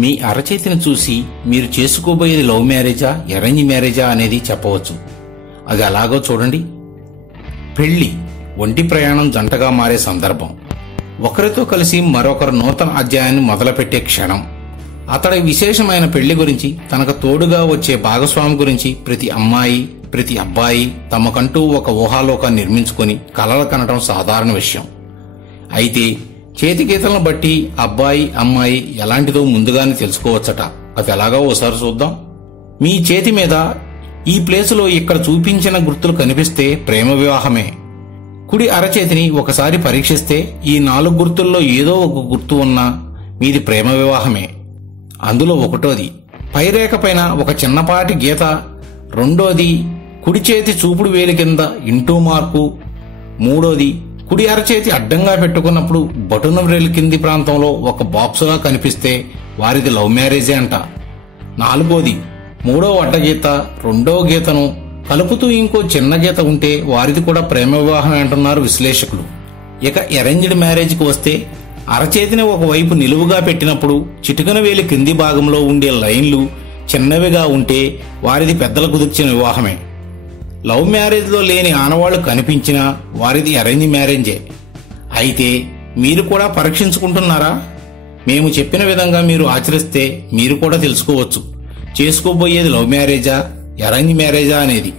మీ అరచేతిని చూసి మీరు చేసుకోబోయేది లవ్ మ్యారేజా అరేంజ్ మ్యారేజా అనేది చెప్పవచ్చు. అది అలాగో చూడండి. పెళ్లి ఒంటి ప్రయాణం జంటగా మారే సందర్భం. ఒకరితో కలిసి మరొకరు నూతన అధ్యాయాన్ని మొదలుపెట్టే క్షణం. అతడి విశేషమైన పెళ్లి గురించి, తనకు తోడుగా వచ్చే భాగస్వామి గురించి ప్రతి అమ్మాయి, ప్రతి అబ్బాయి తమకంటూ ఒక ఊహాలోకాన్ని నిర్మించుకుని కలలు కనడం సాధారణ విషయం. అయితే చేతిగీతలను బట్టి అబ్బాయి అమ్మాయి ఎలాంటిదో ముందుగానే తెలుసుకోవచ్చట. అది ఎలాగో ఓసారి చూద్దాం. మీ చేతి మీద ఈ ప్లేసులో ఇక్కడ చూపించిన గుర్తులు కనిపిస్తే ప్రేమ వివాహమే. కుడి అరచేతిని ఒకసారి పరీక్షిస్తే ఈ 4 గుర్తుల్లో ఏదో ఒక గుర్తు ఉన్నా మీది ప్రేమ వివాహమే. అందులో ఒకటోది పైరేఖ పైన ఒక చిన్నపాటి గీత, రెండోది కుడి చేతి చూపుడు వేలి కింద ఇంటూ మార్కు, మూడోది కుడి అరచేతి అడ్డంగా పెట్టుకున్నప్పుడు బటున వ్రేలి కింది ప్రాంతంలో ఒక బాక్సుగా కనిపిస్తే వారిది లవ్ మ్యారేజే అంట. నాలుగోది మూడో అడ్డగీత, రెండో గీతను కలుపుతూ ఇంకో చిన్న గీత ఉంటే వారిది కూడా ప్రేమ వివాహం అంటున్నారు విశ్లేషకులు. ఇక అరేంజ్డ్ మ్యారేజ్కి వస్తే అరచేతిని ఒకవైపు నిలువుగా పెట్టినప్పుడు చిటికన వేలి కింది భాగంలో ఉండే లైన్లు చిన్నవిగా ఉంటే వారిది పెద్దల కుదిర్చిన వివాహమే. లవ్ మ్యారేజ్లో లేని ఆనవాళ్లు కనిపించినా వారిది అరేంజ్ మ్యారేజే. అయితే మీరు కూడా పరీక్షించుకుంటున్నారా? మేము చెప్పిన విధంగా మీరు ఆచరిస్తే మీరు కూడా తెలుసుకోవచ్చు చేసుకోబోయేది లవ్ మ్యారేజా అరేంజ్ మ్యారేజా అనేది.